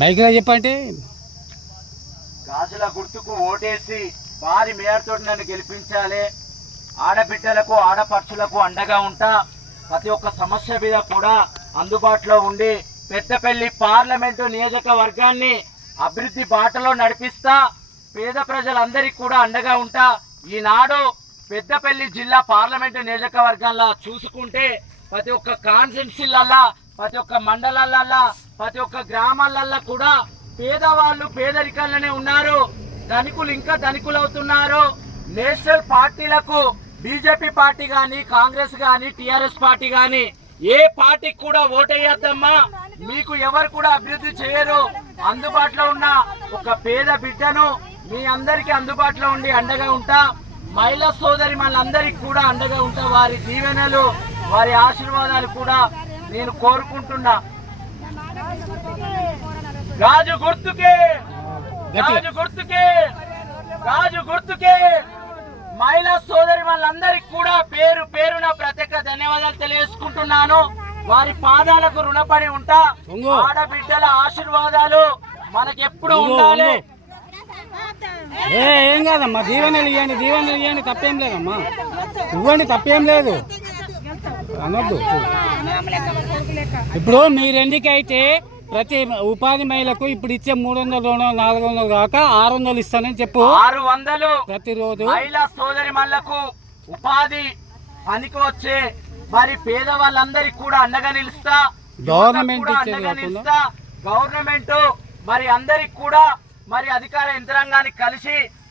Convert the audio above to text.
మైక్లో చెప్పండి. గాజుల గుర్తుకు ఓటేసి భారీ మేయర్తో నన్ను గెలిపించాలి. ఆడబిడ్డలకు ఆడపడుచులకు అండగా ఉంటా. ప్రతి ఒక్క సమస్య మీద కూడా అందుబాటులో ఉండి పెద్దపల్లి పార్లమెంటు నియోజకవర్గాన్ని అభివృద్ధి బాటలో నడిపిస్తా. పేద ప్రజలందరికీ కూడా అండగా ఉంటా. ఈనాడు పెద్దపల్లి జిల్లా పార్లమెంటు నియోజకవర్గంలో చూసుకుంటే ప్రతి ఒక్క కాన్స్టిట్యున్సీలల్లా, ప్రతి ఒక్క మండలాలల్లా, ప్రతి ఒక్క గ్రామాలల్లా కూడా పేదవాళ్ళు పేదరికాలనే ఉన్నారు. ధనికులు ఇంకా ధనికులు అవుతున్నారు. నేషనల్ పార్టీలకు బీజేపీ పార్టీ కానీ, కాంగ్రెస్ కానీ, టీఆర్ఎస్ పార్టీ కానీ ఏ పార్టీకి కూడా ఓటేయద్దమ్మా. మీకు ఎవరు కూడా అభివృద్ధి చేయరు. అందుబాటులో ఉన్న ఒక పేద బిడ్డను మీ అందరికీ అందుబాటులో ఉండి అండగా ఉంటా. మహిళా సోదరి మనందరికీ కూడా అండగా ఉంటా. వారి దీవెనలు, వారి ఆశీర్వాదాలు కూడా నేను కోరుకుంటున్నా. గాజు గుర్తుకే, గాజు గుర్తుకే, గాజు గుర్తుకే. మహిళా సోదరి వాళ్ళందరికీ కూడా పేరు పేరున ప్రత్యేక ధన్యవాదాలు తెలియజేసుకుంటున్నాను. వారి పాదాలకు రుణపడి ఉంటా. ఆడబిడ్డల ఆశీర్వాదాలు మనకెప్పుడు ఉండాలి. ఏం కాదమ్మా, దీవెనలు ఇవ్వండి, దీవెనలు ఇవ్వండి, తప్పేం లేదమ్మా, ఇవ్వండి, తప్పేం లేదు అనొద్దు. ఇప్పుడు మీరెందుకైతే ప్రతి ఉపాధి మహిళకు ఇప్పుడు ఇచ్చే 300, 200, 400 కాక 600 ఇస్తానని చెప్పు. 600 ప్రతిరోజు మహిళా సోదరి మళ్ళకు ఉపాధి పనికి వచ్చే మరి పేదవాళ్ళందరికీ కూడా అండగా నిలుస్తా. గవర్నమెంట్ గవర్నమెంట్ మరి అందరికి కూడా మరి అధికార యంత్రాంగాన్ని కలిసి